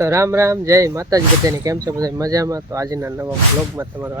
તો રામ રામ, જય માતાજી બધાને. કેમ છો બધા? મજામાં? તો આજના નવા વ્લોગમાં તમારું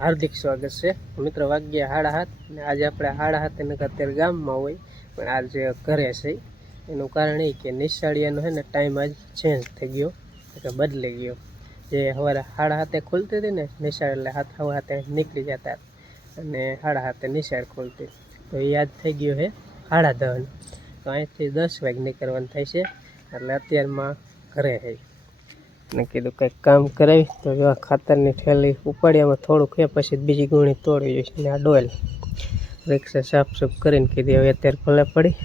હાર્દિક સ્વાગત છે. મિત્રો વાગ્યા 7:30 ને આજે આપણે 7:30 અત્યારે ગામમાં હોય, પણ આજે ઘરે છે. એનું કારણ એ કે નિશાળિયાનો છે ને ટાઈમ આજ ચેન્જ થઈ ગયો, એટલે બદલી ગયો. જે સવારે 7:30 ખુલતી હતી ને નિશાળ, એટલે 7:30 નીકળી જતા અને 7:30 નિશાળ ખુલતી, તો એ યાદ થઈ ગયો છે 10:30. તો અહીંથી 10 વાગે નીકળવાનું થાય છે, એટલે અત્યારમાં ઘરે છે ને કીધું કંઈક કામ કરાવી. તો ખાતરની થેલી ઉપાડ્યામાં થોડુંક છે, પછી બીજી ગુણી તોડવી જોઈશે. ને આ ડોલ રિક્ષા સાફ કરીને કીધી હવે અત્યારે ભલે પડી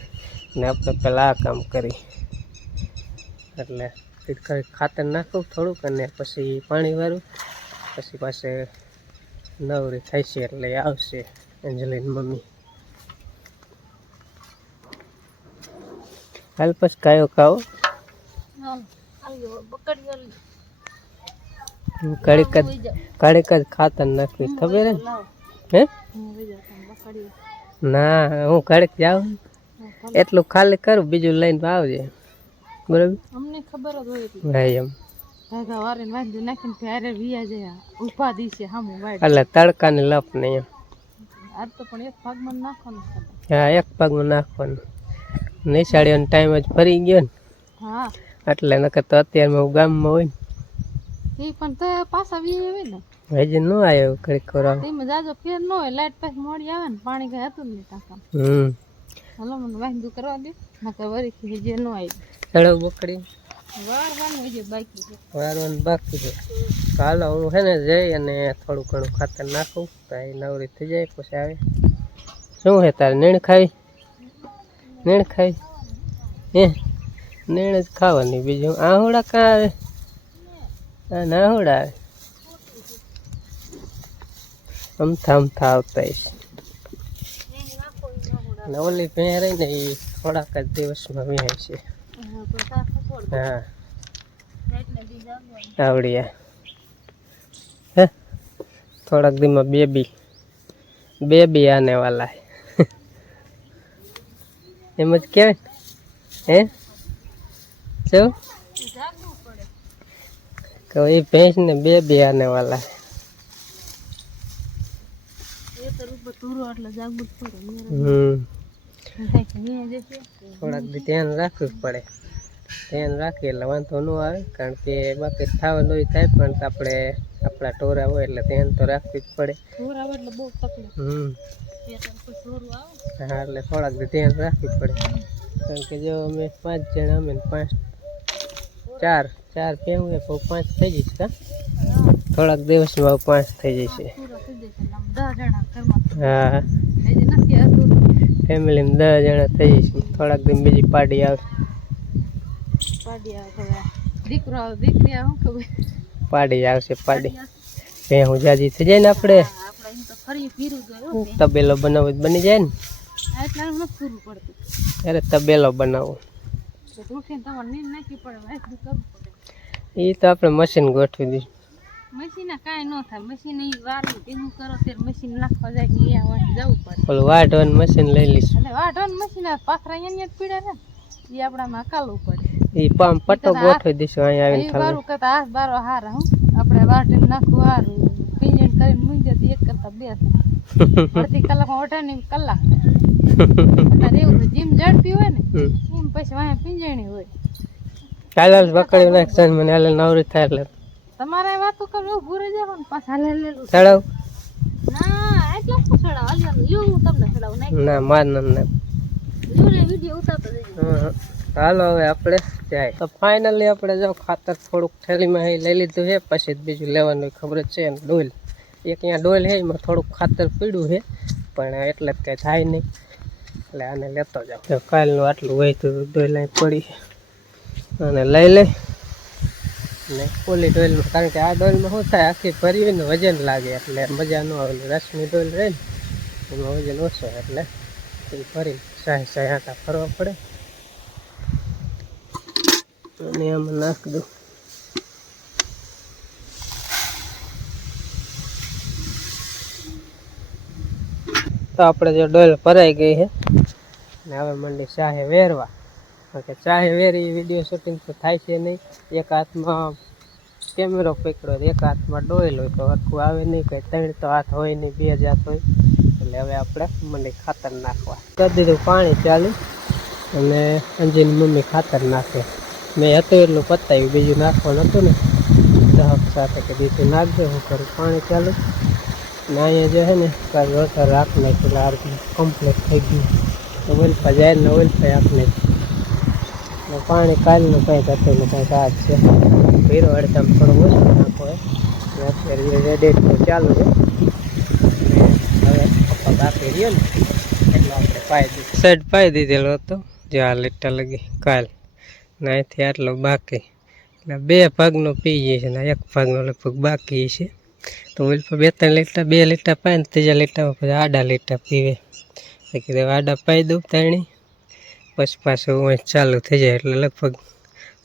ને આપણે પહેલાં આ કામ કરી. એટલે ખાતર નાખું થોડુંક અને પછી પાણી વાળું, પછી પાસે નવરી થાય છે એટલે આવશે અંજલિની મમ્મી. હાલ પછી કાયો ખાઓ કડીક જ ખાતર નાખવી, ખબર હે? ના, હું કડીક જાઉં એટલું ખાલી કરું, બીજું લઈને આવજે, બરાબર? અમને ખબર જ હોય એમ. એટલે તડકાની લપ નહીં એમ. હા, એક ભાગમાં નાખવાનું. નિશાળીનો ટાઈમ જ ફરી ગયો ને, એટલે નકર તો અત્યારમાં હું ગામમાં હોય ને. પણ તો પાછા હોય ને હજી ન આવ્યો કડીક કરવા. જાજો ફેર ન હોય, લાઈટ પાછી મોડી આવે ને, પાણી કઈ હતું નહીં ટાંકામાં. હલો, મને વાંધું કરવા દે, નકર વરી જે ન આવી ચડવ બકડી વારવાનું બાકી છે. હાલો, હું છે ને જઈ અને થોડું ઘણું ખાતર નાખું, તો એ નવરી થઈ જાય. પછી આવે શું હે તારે? નીણ ખાવી? નીણ ખાવી હે? નીણ જ ખાવાની, બીજું આહુડા કાં આવે? હા, નાહુડા આવે. અમથા આવતા ને ઓલી ભેં રહી ને એ થોડાક જ દિવસમાં વિહાય છે. હા, આવડિયા હે થોડાક દીમાં બેબી આને વાલા એમ જ કહેવાય હે? શું કહો? એ ભેંસ ને બેબી આને વાલા. થોડાક ધ્યાન રાખવું પડે. ધ્યાન રાખીએ એટલે વાંધો ન આવે, કારણ કે બાકી થવાનું થાય, પણ આપણે આપણા ટોરા હોય એટલે ધ્યાન તો રાખવું જ પડે. હા, એટલે થોડાક ધ્યાન રાખવું પડે, કારણ કે જો અમે 5 જણા, અમે 4 કેવું હોય તો 5 થઈ જઈશ. કા થોડાક દિવસમાં 5 થઈ જશે. હા, ફેમિલીમાં 10 જણા થઈ જશે. થોડાક દિન બીજી પાર્ટી આવે. પાડી આવશે, પાડી હું જાજી થઈ જાય ને, આપણે તબેલો બનાવો બની જાય ને. અરે તબેલો બનાવો એ તો આપણે મશીન ગોઠવી દઈશું. મશીન કાંઈ ન થાય, મશીન એ વાળું ભેગું કરો ત્યારે મશીન નાખવા જાય જવું પડે. ઓલું વાઢવાનું મશીન લઈ લઈશું. વાઢવાનું મશીન પાથરા અહીંયા જ પીડે ને, એ આપણામાં હકાલવું પડે. એ પટ્ટો ગોઠવી દઈશું અહીંયા આવીને. સારું કરતા હાથ બારો હારા હું આપણે વાટીને નાખવું હારું. પિંજણ કરીને મૂંઝે તો 1 કરતા 2 અડધી કલાકમાં ઓઢાની કલાક. એવું જીમ ઝડપી હોય ને એમ પછી વાંહે પિંજણી હોય. કાલે પકડી નાખ મને હાલે નવરી થાય એટલે તમારે વાતો કરો. ભૂરે જાવ ને પાછા હાલે ચડાવ. ના એટલે શું ચડાવ? હાલ લ્યો હું તમને ચડાવ ના માર ના લ્યો ને વિડિયો ઉતારતો જજો. હાલો હવે આપણે જાય. તો ફાઇનલી આપણે જો ખાતર થોડુંક થેલીમાં લઈ લીધું છે, પછી બીજું લેવાનું ખબર જ છે. ડોલ એક અહીંયા ડોલ છે, એમાં થોડુંક ખાતર પીડ્યું છે, પણ એટલે જ કંઈ થાય નહીં, એટલે આને લેતો જાઉં. કાલનું આટલું વહેતું ડોલ અહીં પડી અને લઈ લે ને ઓલી ડોલમાં, કારણ કે આ ડોલમાં શું થાય, આખી ભરી હોય ને વજન લાગે એટલે મજા ન આવે. રસની ડોલ રહે ને એમાં વજન ઓછો, એટલે એ ફરી 60 આટા ફરવા પડે. અને આમાં નાખ દઉં. તો આપણે જો ડોલ ભરાઈ ગઈ છે ને હવે મંડી શાહે વેરવા. કે ચાહે વેરી વિડીયો શૂટિંગ તો થાય છે નહીં. એક હાથમાં કેમેરો પકડ્યો, એક હાથમાં ડોયલ હોય તો હરખું આવે નહીં. કંઈ 3 તો હાથ હોય નહીં, 2 જ હાથ હોય. એટલે હવે આપણે મંડી ખાતર નાખવા કરી દીધું પાણી ચાલુ, અને અંજીની મમ્મી ખાતર નાખે. મેં હતું એટલું પતાવ્યું, બીજું નાખવાનું હતું ને દહક સાથે કે દીધું નાખજો. હું કરું પાણી ચાલુ, ને અહીંયા જે છે ને કાંઈ વોટર રાખ નાખ્યું, આ રીતનું કમ્પ્લીટ થઈ ગયું. તો ઓલફા જાય ને ઓલફા આપને પાણી કાલનું કંઈક હતું ને કંઈક આ જ છે. ભીરો અડધામ થોડો ઓછો નાખો હોય. અત્યારે રેડી તો ચાલુ છે. હવે પપ્પા બાકી રહ્યો ને એટલો આપણે પાઈ દીધો, સાઈડ પાઈ દીધેલો હતો જે આ લીટા લગી કાલ, ને અહીંથી આટલો બાકી. એટલે 2 ભાગનો પી જાય છે ને 1 ભાગનો લગભગ બાકી છે. તો ઓલફા 2-3 લીટા 2 લીટા પાય ને 3જા લીટામાં પછી આડા લીટા પીવે. કીધું આડા પાઈ દઉં 3, પછી પાછું ચાલુ થઈ જાય એટલે લગભગ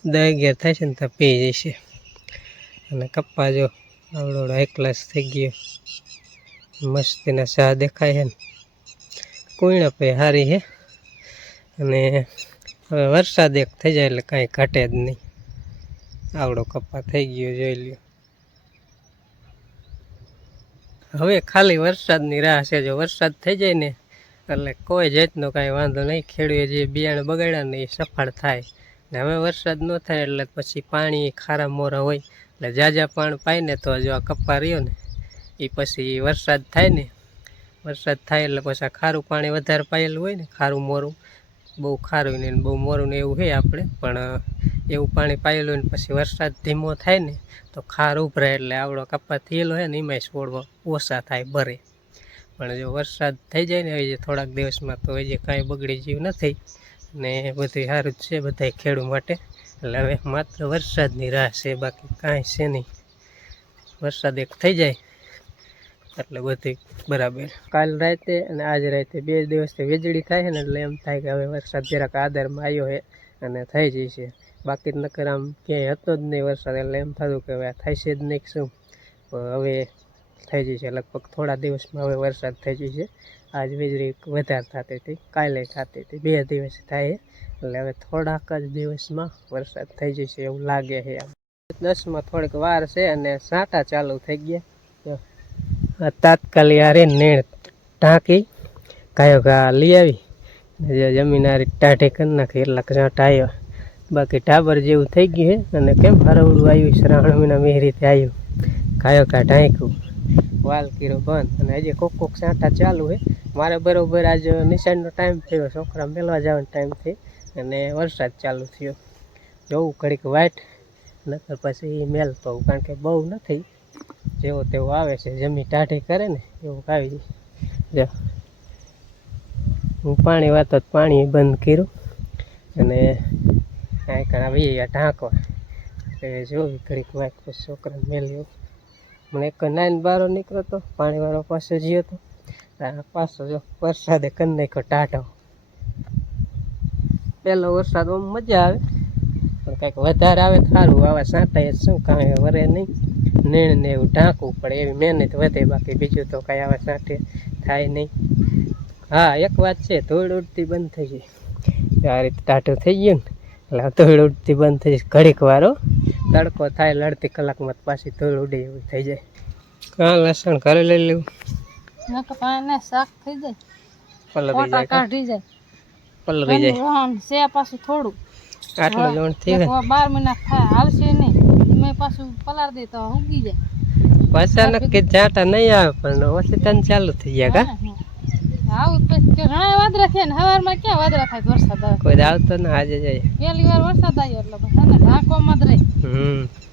10-11 થાય છે ને તો પી જશે. અને કપ્પા જો આવડો એક ગ્લાસ થઈ ગયો, મસ્તીના ચા દેખાય છે ને કુઈણા પે સારી છે. અને હવે વરસાદ એક થઈ જાય એટલે કાંઈ ઘટે જ નહીં. આવડો કપ્પા થઈ ગયો જોઈ લ્યો. હવે ખાલી વરસાદની રાહ છે. જો વરસાદ થઈ જાય ને એટલે કોઈ જાતનો કાંઈ વાંધો નહીં. ખેડૂએ જે બિયારણ બગાડ્યા ને એ સફળ થાય. ને હવે વરસાદ ન થાય એટલે પછી પાણી ખારા મોરા હોય એટલે જાજા પાણી પાય ને તો જો આ કપ્પા રહ્યો ને એ પછી વરસાદ થાય ને, વરસાદ થાય એટલે પછી આ ખારું પાણી વધારે પાયેલું હોય ને, ખારું મોરું બહુ ખારું ને બહુ મોરું ને એવું છે આપણે. પણ એવું પાણી પાયેલું હોય ને પછી વરસાદ ધીમો થાય ને તો ખાર ઉભરાય એટલે આવડો કપ્પા થયેલો હોય ને એમાંય છોડવા ઓછા થાય ભરે. પણ જો વરસાદ થઈ જાય ને હજી થોડાક દિવસમાં તો હજી કાંઈ બગડી જેવું નથી ને બધું સારું જ છે બધા ખેડૂત માટે. એટલે હવે માત્ર વરસાદની રાહ છે, બાકી કાંઈ છે નહીં. વરસાદ એક થઈ જાય એટલે બધું બરાબર. કાલ રાતે અને આજ રાતે 2 દિવસથી વીજળી થાય છે ને એટલે એમ થાય કે હવે વરસાદ જરાક આધારમાં આવ્યો છે અને થઈ જશે. બાકી નકર આમ ક્યાંય હતો જ નહીં વરસાદ એટલે એમ થતું કે હવે થશે જ નહીં શું. હવે થઈ જશે લગભગ થોડા દિવસમાં હવે વરસાદ થઈ જશે. આજ વીજળી વધારે થતી હતી, કાલે થતી હતી, 2 દિવસ થાય એટલે હવે થોડાક જ દિવસમાં વરસાદ થઈ જશે એવું લાગે છે. 10માં થોડીક વાર છે અને સાંટા ચાલુ થઈ ગયા. તાત્કાલિક આ રે નેણ ટાંકી કાયો ઘા લઈ આવી જે જમીન આ રીતે ટાઢી કરી નાખી એટલા સાંટા આવ્યા. બાકી ટાબર જેવું થઈ ગયું છે. અને કેમ હરવડું આવ્યું, શ્રાવણ મહિના એ રીતે આવ્યું. કાયો ઘા ઢાંક્યું, વાલ કીરો બંધ અને હજી કોક સાંટા ચાલુ છે. મારે બરોબર આજ નિશાળનો ટાઈમ થયો, છોકરા મેળવા જવાનો ટાઈમ થઈ અને વરસાદ ચાલુ થયો. જોવું ઘડીક વાઇટ નકર પછી મેલ પાવું, કારણ કે બહુ નથી, જેવો તેવો આવે છે. જમી ટાઢી કરે ને એવું આવી જાય. હું પાણી વાતો પાણી બંધ કર્યું અને કાંઈ આવી ઢાંકવા જોવી ઘડીક વાઇટ. પછી છોકરાને મેલ્યો. મને એક 9-12 નીકળ્યો હતો, પાણીવાળો પાછો જ્યો હતો. પાછો જો વરસાદે કરી નાખ્યો ટાઢો. પહેલો વરસાદ આમ મજા આવે પણ કંઈક વધારે આવે સારું. આવા સાંટાય શું કાંઈ વરે નહીં, નીણ ને એવું ઢાંકવું પડે એવી મહેનત વધે. બાકી બીજું તો કાંઈ આવા સાંટે થાય નહીં. હા એક વાત છે, ધૂળ ઉડતી બંધ થઈ જાય. આ રીતે ટાઢું થઈ ગયું ને એટલે ધૂળ ઉડતી બંધ થઈ જાય ઘડીક વારો. તડકો થાય એટલે અડધી કલાકમાં પાછી ધૂળ ઉડે એવું થઈ જાય. કાં લસણ ઘરે લઈ લેવું શાક થઈ જાય, પલળી જાય, કાઢી જાય, પલળી જાય છે પાછું થોડું આટલું જોણ થઈ જાય. 12 મહિના થાય હાલશે નહીં, મેં પાછું પલાર દે તો ઉગી જાય. પાછા નક્કી જાટા નહીં આવે પણ ઓછી તન ચાલુ થઈ જાય. કા આવું પછી ઘણા વાદળા છે ને સવારમાં ક્યાં વાદળા થાય વરસાદ આવે, કોઈ આવતો ને આજે જાય. પહેલી વાર વરસાદ આવ્યો એટલે બસ ઢાંકોમાં જ રહી.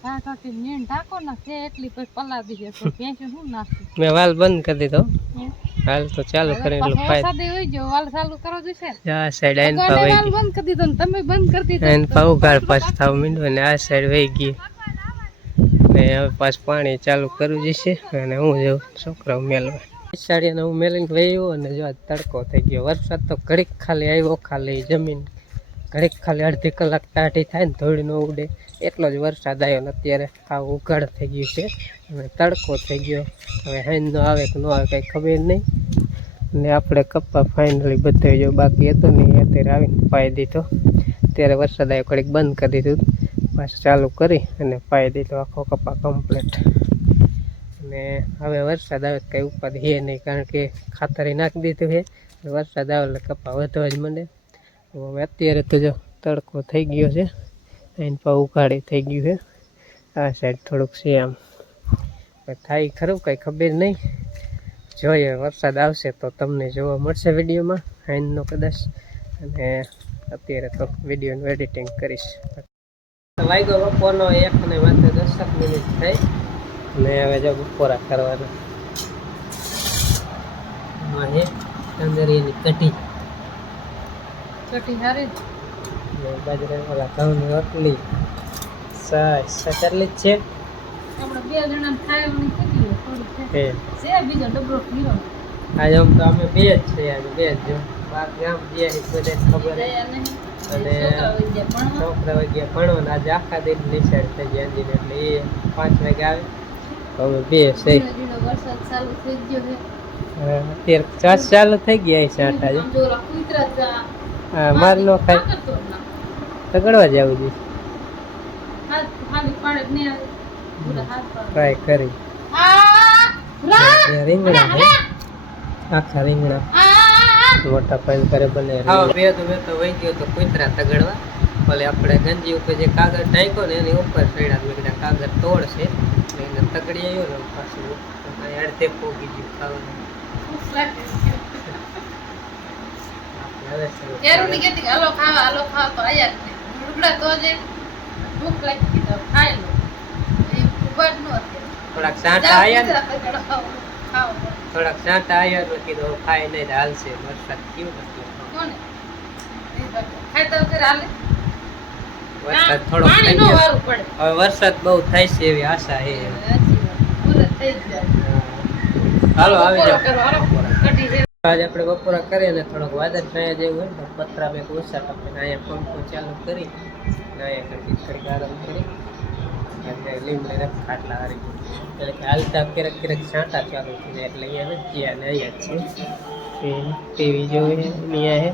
ઢાંકાથી નીણ ઢાંકો નાખે એટલી પછી પલાર દીધી તો ભેંસું શું નાખી. મેં વાલ બંધ કરી દીધો, હાલ તો ચાલુ કરી એટલું વરસાદ હોય ગયો. વાલ ચાલુ કરો જોઈશે આ સાઈડ આઈન પાવ વાલ બંધ કરી દીધો ને તમે બંધ કરી દીધો આઈન પાવ ગાળ પાછ થાવ મીંડો ને આ સાઈડ વહી ગઈ ને હવે પાછ પાણી ચાલુ કરવું જશે. અને હું જઉં છોકરાઓ મેલવા. સાડીને હું મેલીને વહ્યો અને જો તડકો થઈ ગયો. વરસાદ તો ઘડીક ખાલી આવ્યો, ખાલી જમીન ઘડીક ખાલી અડધી કલાક ટાઢી થાય ને ધૂળ ન ઉડે એટલો જ વરસાદ આવ્યો ને અત્યારે આવું ઉઘાડ થઈ ગયું છે અને તડકો થઈ ગયો. હવે હાઈન નો આવે કે ન આવે કંઈ ખબર નહીં. ને આપણે કપ્પા ફાઇનલી બધો જો બાકી હતો ને અત્યારે આવીને પાઈ દીધો. અત્યારે વરસાદ આવ્યો ઘડીક બંધ કરી દીધું, પાછું ચાલુ કરી અને પાઈ દીધો આખો કપા કમ્પ્લીટ. અને હવે વરસાદ આવે તો કંઈ ઉપાધિ છે નહીં, કારણ કે ખાતર નાખી દીધું છે. વરસાદ આવે એટલે કપા વધવા જ માંડે. હવે અત્યારે તો જો તડકો થઈ ગયો છે, અહીં પા ઉઘાડી થઈ ગયું છે. આ સાઈડ થોડુંક છે આમ થાય ખરું કંઈ ખબર નહીં. જોઈએ વરસાદ આવશે તો તમને જોવા મળશે વિડીયોમાં હાઈનનો કદાચ. અને અત્યારે તો વિડીયોનું એડિટિંગ કરીશ. વાગ્યો બપોરનો 1 અને માત્ર 10 મિનિટ થઈ. અને હવે જો બપોરા કરવાના. તંદરીની કઢી સારી, બાજરા ઓલા ઘઉંની રોટલી, છાશ કેટલી જ છે. આજે આમ તો અમે 2 જ છીએ, આજે 2 જ જો બાર ગામ ગયા બધે ખબર. અને છોકરા વાગ્યા ભણવાના, આજે આખા દિન નિશાળ થઈ ગયા અંજીને, એટલે એ 5 વાગે આવે. અમે 2 છે. અત્યારે ચાસ ચાલુ થઈ ગયા છે. આટા હા માર નો ખાય તગડવા જવું જોઈએ. ટ્રાય કરી રીંગણા છે, આખા રીંગણા મોટા પાન કરે બને. હા બે તો વહી ગયો તો કુતરા તગડવા. ભલે આપણે ગંજી ઉપર જે કાગળ ઢાંક્યો ને એની ઉપર સડ્યા મેં કાગળ તોડશે એને તગડી આવ્યો ને પાછું અડધે પોગી ગયું ખાવાનું. થોડાક સાંટા આવ્યા તો કીધું ખાઈ નહીં હાલશે. વરસાદ કેવું નથી, વરસાદ થોડો હવે વરસાદ બહુ થાય છે એવી આશા છે. હાલો આવી જાઓ. આજે આપણે બપોરા કરીએ ને થોડોક વાદળ છાયા જેવું હોય તો પતરા બે ઓછા આપણે અહીંયા પંખો ચાલુ કરી અહીંયા થોડીક આરામ કરી લીમડી રખ ખાટલા હારી. એટલે કે હાલતા ક્યારેક છાંટા ચાલુ થઈ જાય એટલે અહીંયા નથી ગયા ને અહીંયા જ છે. ટીવી જોઈ અહીંયા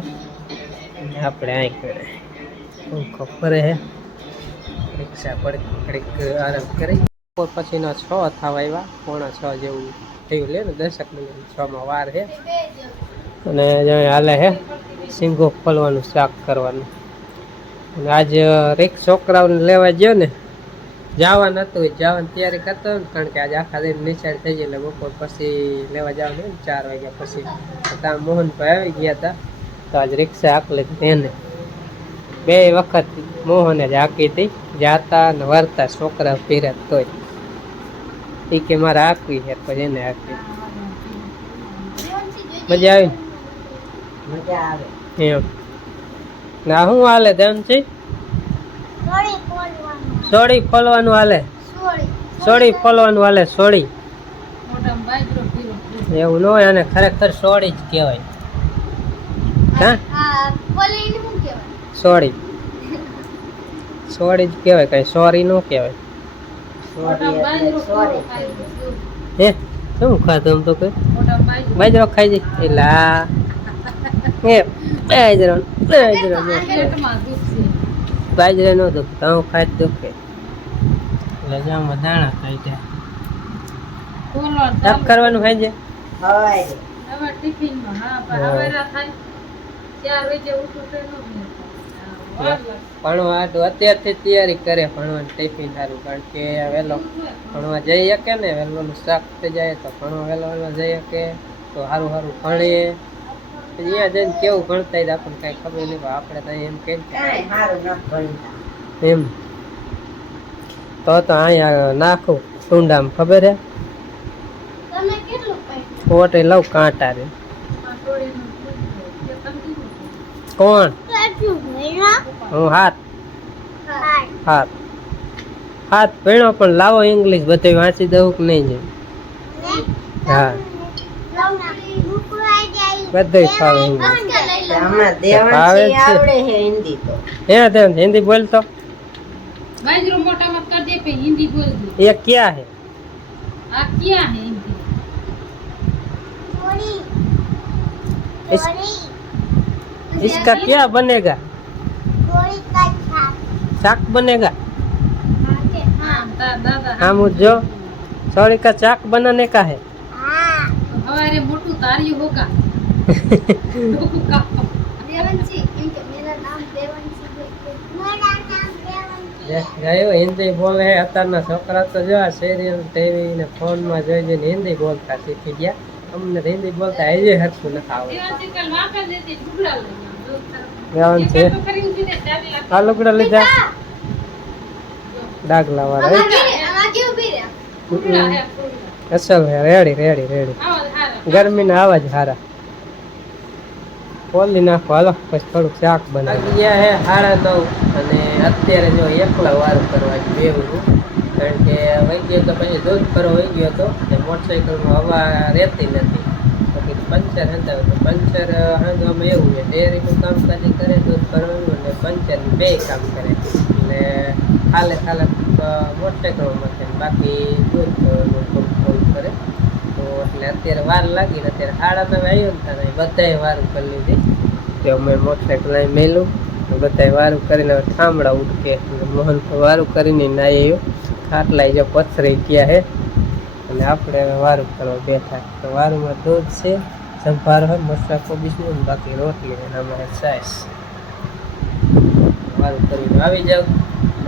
છે આપણે અહીં કરે પંખો ફરે છે, રિક્ષા પડી ઘડીક આરામ કરી. બપોર પછીના 6 થવા આવ્યા, 5:45 જેવું થયું લે ને 10 મિનિટ 6માં વાર છે. અને હાલે છે સિંગો ખોલવાનું શાક કરવાનું. અને આજે રીક છોકરાઓને લેવા ગયો ને જવાનું હતું, જવાની તૈયારી કરતો ને, કારણ કે આજે આખા દિન નિશાળ થઈ ગઈ એટલે બપોર પછી લેવા જવાનું ને 4 વાગ્યા પછી. ત્યાં મોહનભાઈ આવી ગયા હતા તો આજે રિક્ષા હાંકલી એને 2 વખત મોહને જ હાંકી હતી, જાતા ને વરતા છોકરા પીરત તોય એ કે મારે હાંકવી છે પછી એને હાંકી. મજા આવી? મજા આવે એમ ના શું હાલે તેમ છે? સોડી ફોલવાનું હાલે, સોડી ફોલવાનું હાલે. સોડી એવું ન હોય, અને ખરેખર સોડી જ કહેવાય. હા સોડી, સોડી જ કહેવાય, કઈ સોરી ન કહેવાય. હે શું ખાતું આમ તો કઈ બાજરો ખાઈ જાય એટલે બાજરા નો દુખતો હું ખાઈ જ દુખે એટલે જામાં દાણા ખાઈ જાય કરવાનું ખાઈ જાય. ભણવા અત્યારથી તૈયારી કરે ભણવાનું ટિફિન સારું, કારણ કે વહેલો ભણવા જઈ શકે ને વહેલું શાક થઈ જાય તો ભણવા વહેલો જઈ શકે તો સારું સારું ભણીએ. અહીંયા જઈને કેવું ભણતા આપણને કઈ ખબર નહીં, આપણે તો એમ કે એમ તો અહીંયા નાખું ટુંડામાં ખબર હે કોટે લઉં કાંટા રે. કોણ? હું હાથ ભણ્યો પણ લાવો ઇંગ્લિશ બધું વાંચી દઉં કે નહીં જાય? હા બધું ફાવે ઇંગ્લિશ. હિન્દી બોલતો ये क्या है? क्या है इसका क्या बनेगा? चाक बनेगा। हाँ मुझे सॉरी का चाक बनाने का है। हमारे मोटू तारी होगा। हिंदी बोले अतारना छोकरा तो जो सीरियल टीवी ने फोन में જોઈને હિન્દી બોલતા શીખી ગયા અમને હિન્દી બોલતા હજી હરખું નથી આવડતું આ લુગડા લીધા ડાગલા વાળા અસલ હે રેડી રેડી રેડી ગરમીના આવા જ હારા ખોલી નાખો હાલો પછી થોડુંક શાક બનાવી ગયા હે 9:30 અને અત્યારે જો એકલા વારું કરવા બેવું કારણ કે વહી ગયો તો પછી દૂધ ભરો વહી ગયો હતો ને મોટરસાઇકલમાં હવા રહેતી નથી પછી પંચર હંધાવે તો પંચર હાંધવામાં એવું છે ડેરીનું કામ કાજી કરે દૂધ ભરવાનું અને પંચરનું બે કામ કરે એટલે ખાલે ખાલે મોટરસાઇકલમાં છે બાકી દૂધનું કામ કરે તો એટલે અત્યારે વાર લાગી ને અત્યારે 9:30 આવ્યો ને બધાએ વારું કરી લીધી તો અમે મોટરસાઇકલ અહીં મેલું બધાએ વારું કરીને થાંભળા ઉઠકે મોહન વારું કરીને નાયો ખાટલાઈ જો પથરાઈ ગયા હે અને આપણે વારું કરવા બેઠા તો વારુંમાં દૂધ છે સંભાર હોય મરચા કોબીજનું બાકી રોટલી અને અમારે સાઈસ વારું કરીને આવી જાવ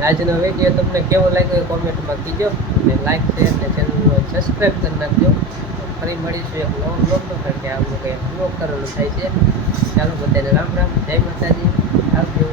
આજનો વિડીયો તમને કેવો લાગ્યો કોમેન્ટમાં કીજો અને લાઈક શેર અને ચેનલને સબસ્ક્રાઈબ કરી નાખજો ફરી મળીશું એક નવો બ્લોગમાં કારણ કે આવું કંઈ બ્લોગ કરવાનું થાય છે ચાલો બધાને રામ રામ જય માતાજી આવજો